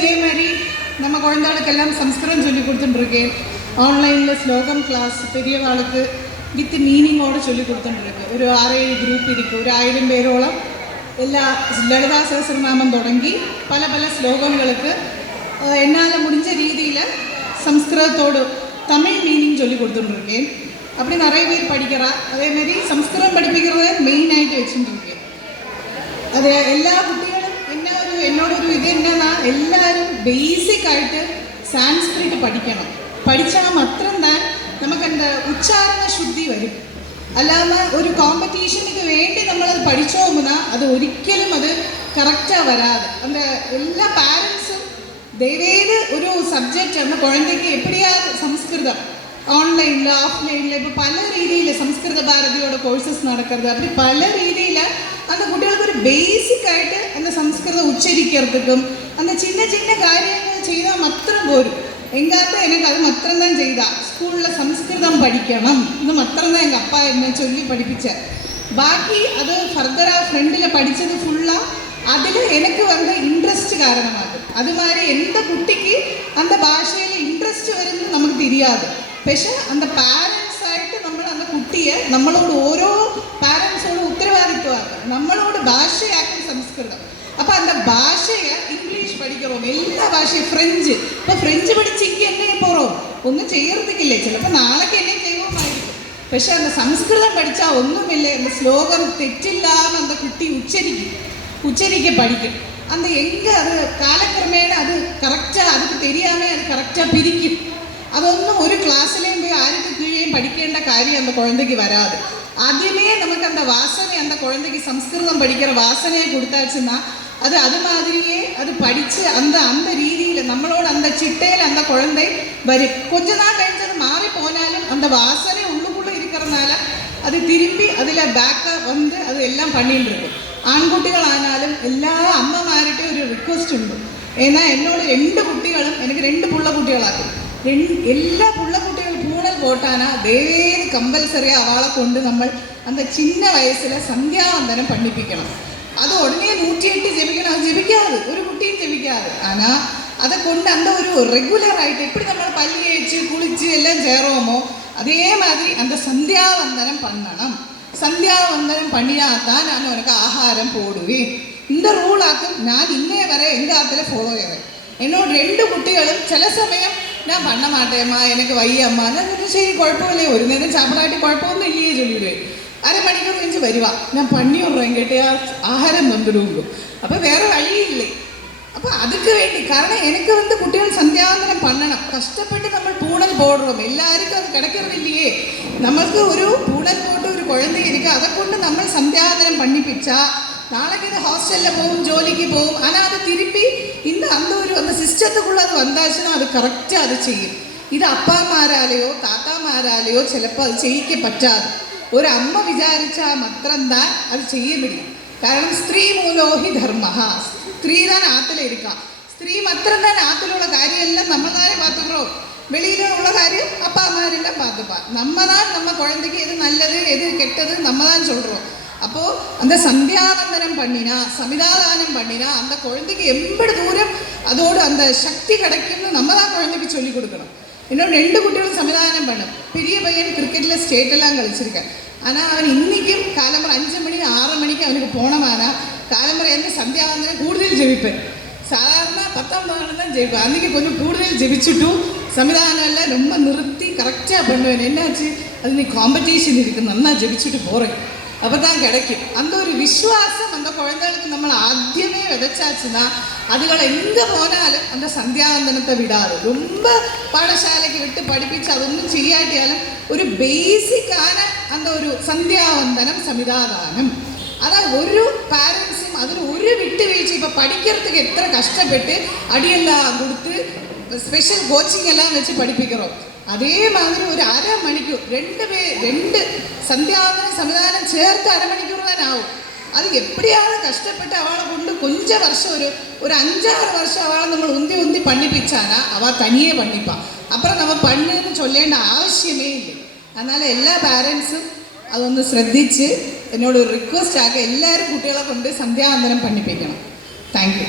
இதே மாதிரி நம்ம குழந்தைகளுக்கெல்லாம் சம்ஸ்கிருதம் சொல்லி கொடுத்துட்டுருக்கேன். ஆன்லைனில் ஸ்லோகம் கிளாஸ் பெரியவாளுக்கு വിത്ത് മീനിങ്ങോടെ ചൊല്ലി കൊടുത്തുകൊണ്ടിരിക്കുക. ഒരു 6-7 ഗ്രൂപ്പ് ഇരിക്കും. ഒരു 1000 പേരോളം എല്ലാ ലളിതാ സഹസ്രനാമം തുടങ്ങി പല പല ശ്ലോകങ്ങൾക്ക് എന്നാൽ മുടിഞ്ഞ രീതിയിൽ സംസ്കൃതത്തോട് തമിഴ് മീനിങ് ചൊല്ലി കൊടുത്തുകൊണ്ടിരിക്കുകയും அப்படி நிறைய பேர் படிக்கிறா. அதேமாரி சம்ஸ்கிருதம் படிப்பிக்கிறத மெயினாയിട്ട് വെച്ചിട്ടുണ്ടിരിക്കുക. അത് എല്ലാ കുട്ടികളും എന്നോടൊരു ഇത് എന്നാ എല്ലാവരും ബേസിക്കായിട്ട് സാൻസ്ക്രിറ്റ് പഠിക്കണം. പഠിച്ചാൽ മാത്രം താൻ നമുക്കെന്താ ഉച്ചാരണ ശുദ്ധി വരും. അല്ലാതെ ഒരു കോമ്പറ്റീഷനിക്ക് വേണ്ടി നമ്മളത് പഠിച്ചു പോകുമ്പോൾ അത് ഒരിക്കലും അത് കറക്റ്റാണ് വരാതെ. அந்த എല്ലാ പാരൻസും ദയവേത് ഒരു സബ്ജക്റ്റ് அந்த കുഴந்தைக்கு எப்படியா സംസ്കൃതം ഓൺലൈനിൽ ഓഫ്ലൈനിൽ ഇപ്പോൾ പല രീതിയിൽ സംസ്കൃത ഭാരതിയോടെ കോഴ്സസ് നടക്കുന്നത്. அப்படி പല രീതിയിൽ அந்த കുട്ടികൾക്ക് ഒരു ബേസിക്കായിട്ട് அந்த സംസ്കൃതം ഉച്ചരിக்கிறதுക്കും அந்த சின்ன சின்ன കാര്യങ്ങൾ ചെയ്താൽ മാത്രം പോരും. എങ്കാത്ത എനിക്ക് അത് മാത്രം തന്നെ ചെയ്താൽ സ്കൂളിൽ സംസ്കൃതം പഠിക്കണം എന്ന് മാത്രം തന്നെ എங்கள் அப்பா എന്നെ ചൊല്ലി പഠിപ്പിച്ച. ബാക്കി അത് ഫർദർ ആ ഫ്രണ്ടിൽ പഠിച്ചത് ഫുള്ളാ അതിൽ എനിക്ക് വന്ന ഇൻട്രസ്റ്റ് കാരണമാകും. അതുമാതിരി എൻ്റെ കുട്ടിക്ക് அந்த ഭാഷയിൽ ഇൻട്രസ്റ്റ് വരുന്നത് നമുക്ക് തിരിയാതെ. പക്ഷേ அந்த പാരൻസായിട്ട് നമ്മൾ அந்த കുട്ടിയെ നമ്മളോട് ഓരോ പാരൻസോട് ഉത്തരവാദിത്വമാക്കുക. നമ്മളോട് ഭാഷയാക്കും സംസ്കൃതം. അപ്പോൾ அந்த ഭാഷയെ ഇംഗ്ലീഷ് പഠിக்கிறோம். എല്ലാ ഭാഷയും ഫ്രഞ്ച് ഇപ്പോൾ ഫ്രഞ്ച് പഠിച്ചെങ്കിൽ എന്നെ പോகிறோம் ഒന്നും ചെയ്യறதுക്കില്ലേ. ചിലപ്പോൾ നാളേക്ക് എന്നെ ചെയ്യുമായിരിക്കും. പക്ഷേ அந்த സംസ്കൃതം പഠിച്ചാൽ ഒന്നുമില്ലേ. அந்த ശ്ലോകം തെറ്റില്ലാന്ന് அந்த കുട്ടി ഉച്ചരിക്ക പഠിക്കും. அந்த എங்கே അത് കാലക്രമേണ അത് കറക്റ്റാக அதுக்கு தெரியாமல் அது കറക്റ്റാக പിരിക്കും. അതൊന്നും ഒരു ക്ലാസ്സിലെയും പോയി ആർക്ക് കീഴേയും പഠിക്കേണ്ട കാര്യം அந்த കുഴந்தைക്ക് വരാതെ ആദ്യമേ നമുക്ക് அந்த വാസന அந்த കുഴந்தைக்கு സംസ്കൃതം പഠിക്കുന്ന വാസനയെ കൊടുത്താച്ചുന്നാ அது மாதிரியே அது படித்து அந்த രീതിയിൽ നമ്മളോട് அந்த ചിട്ടയിൽ அந்த കുഴந்தை വരും. கொஞ்ச നാൾ കഴിഞ്ഞത് മാറിപ്പോനാലും அந்த വാസന ഉള്ളുക്കുള്ള ഇരിക്കുന്നതിനാല അത് തിരുമ്പി അതിലെ ബാക്ക് വന്ന് അത് എല്ലാം പണിയിട്ടിരിക്കും. ആൺകുട്ടികളായാലും എല്ലാ അമ്മമാരുടെ ഒരു റിക്വസ്റ്റ് ഉണ്ട്. എന്നാൽ എന്നോട് 2 കുട്ടികളും എനിക്ക് 2 പുള്ള കുട്ടികളാക്കും. എല്ലാ പുള്ള കുട്ടികൾ പൂണൽ പോട്ടാനാ ദയവേത് കമ്പൽസറി അവളെ കൊണ്ട് നമ്മൾ அந்த சின்ன വയസ്സിൽ സന്ധ്യാവന്ദനം പഠിപ്പിക്കണം. അത് ഉടനെ 108 ജപിക്കണം. അത് ജപിക്കാതെ ഒരു കുട്ടിയും ജപിക്കാതെ. ആനാ அதை கொண்டு அந்த ஒரு ரெகுலராയിട്ട് எப்படி നമ്മൾ പല്ല് തേച്ച് കുളിച്ച് എല്ലാം ചേർവോമോ അതേ മാതിരി அந்த സന്ധ്യാവന്ദനം பண்ணണം. സന്ധ്യാവന്ദനം பண்ணிയാത്താൻ ഞാൻ ഉനക്ക് ആഹാരം പോടുവേൻ. இந்த റൂളാക്കും ഞാൻ ഇന്നേ വരെ എൻ്റെ ആത്തിലെ ഫോളോ ചെയ്യറേ. എന്നോട് 2 കുട്ടികളും ചില സമയം ഞാൻ പണ്ണ മാട്ടേമ്മ എനിക്ക് വയ്യമ്മ ഞാൻ ശരി കുഴപ്പമില്ലേ ഒരു നേരം സാപ്പിടായിട്ട് കുഴപ്പമൊന്നും ഇല്ലേ ചൊല്ലിവിടുവേ. അരമണിക്കൂർ കഴിഞ്ഞ് വരുവാ ഞാൻ പണി ഉറങ്ങും കേട്ട് ആ ആഹാരം തന്നിടുള്ളൂ. അപ്പോൾ വേറെ വഴിയില്ലേ. അപ്പോൾ அதுக்கு വേണ്ടി കാരണം എനിക്ക് வந்து കുട്ടികൾ സന്ധ്യാവന്ദനം பண்ணണം. കഷ്ടപ്പെട്ട് നമ്മൾ പൂണൽ പോടും. എല്ലാവർക്കും അത് കിടക്കുന്നില്ലേ. നമ്മൾക്ക് ഒരു പൂണൽ പോട്ട് ഒരു കുഴந்தை ഇരിക്കുക. അതെക്കൊണ്ട് നമ്മൾ സന്ധ്യാവന്ദനം പണിപ്പിച്ചാൽ നാളേക്ക് ഇത് ഹോസ്റ്റലിൽ പോവും ജോലിക്ക് പോവും. ஆனால் അത് തിരുപ്പി ഇന്ന് அந்த സിസ്റ്റത്തുക്കുള്ള അത് വന്നാച്ചാൽ അത് കറക്റ്റ് അത് ചെയ്യും. ഇത് അപ്പാമാരാലെയോ താത്താമാരാലെയോ ചിലപ്പോൾ അത് ചെയ്യിക്ക പറ്റാതെ ഒരു അമ്മ വിചാരിച്ചാൽ മാത്രം താൻ അത് ചെയ്യാൻ പിടിക്കും. കാരണം സ്ത്രീ മൂലോഹി ധർമ്മ. സ്ത്രീ താൻ ആത്തിലിരിക്കുക. സ്ത്രീ മാത്രം താൻ ആത്തിലുള്ള കാര്യമെല്ലാം നമ്മൾ താനെ പാത്തുக்கிறோ. വെളിയിലുള്ള കാര്യം അപ്പാമാരെല്ലാം പാത്തുപ്പാ. നമ്മതാൻ നമ്മ കുഴந்தைக்கு எது நல்லது எது கெட்டது நம்மதான் சொல்கிறோம். അപ്പോൾ அந்த சந்தியாவந்தனம் பண்ணினா சமிதாதானம் பண்ணினா அந்த குழந்தைக்கு எம்பது தூரம் அதோடு அந்த சக்தி கிடைக்கும்னு நம்ம தான் குழந்தைக்கு சொல்லி கொடுக்கணும். இன்னும் 2 குட்டிகளும் சமிதானம் பண்ணும். பெரிய பையன் கிரிக்கெட்டில் ஸ்டேட்டெல்லாம் களிச்சிருக்கேன். ஆனால் அவன் இன்றைக்கும் காலம்பரை 5 மணி 6 மணிக்கு அவனுக்கு போனவானா காலம்பரை வந்து சந்தியாவந்தனம் கூடுதல் ஜெபிப்பேன். சாதாரண 10ஆம் நாள் தான் ஜெயிப்பேன். அன்றைக்கி கொஞ்சம் கூடுதல் ஜெபிச்சுட்டும் சமிதானம்லாம் ரொம்ப நிறுத்தி கரெக்டாக பண்ணுவேன். என்னாச்சு அது நீ காம்படிஷன் இருக்குது நல்லா ஜெபிச்சுட்டு போகிறேன் அப்போ தான் கிடைக்கும். அந்த ஒரு விசுவாസം அந்த குழந்தைகளுக்கு നമ്മൾ ആദ്യമേ വിതച്ചാச்சுன்னா അതുകൾ എங்கே പോനാലും அந்த സന്ധ്യാവന്ദനത്തെ വിടാതെ ரொம்ப പാഠശാലയ്ക്ക് വിട്ട് പഠിപ്പിച്ച് അതൊന്നും ചെയ്യാട്ടിയാലും ഒരു ബേസിക്കാണ് அந்த ഒരു സന്ധ്യാവന്ദനം സമിതാദാനം. അതാ ഒരു പാരൻസും അതിന് ഒരു വിട്ടുവീഴ്ച ഇപ്പോൾ പഠിக்கிறதுக்கு എത്ര കഷ്ടപ്പെട്ട് അടിയെല്ലാം കൊടുത്ത് സ്പെഷ്യൽ കോച്ചിങ് എല്ലാം വെച്ച് പഠിപ്പിக்கிறோம். അതേമാതിരി ഒരു അരമണിക്കൂർ 2 സന്ധ്യാവന്ദനം സമിധാനം ചേർത്ത് അരമണിക്കൂർ തന്നെ ആവും. അത് എപ്പോഴാണ് കഷ്ടപ്പെട്ട് അവളെ കൊണ്ട് കൊഞ്ച വർഷം ഒരു 5-6 വർഷം അവളെ നമ്മൾ ഉന്തി പഠിപ്പിച്ചാനാ അവ തനിയെ പഠിപ്പാം. അപ്പുറം നമ്മൾ പണ്ണെന്ന് ചൊല്ലേണ്ട ആവശ്യമേ ഇല്ല. എന്നാൽ എല്ലാ പാരൻസും അതൊന്ന് ശ്രദ്ധിച്ച് എന്നോട് റിക്വസ്റ്റ് ആക്കുക. എല്ലാവരും കുട്ടികളെ കൊണ്ട് സന്ധ്യാവന്ദനം പഠിപ്പിക്കണം. Thank you.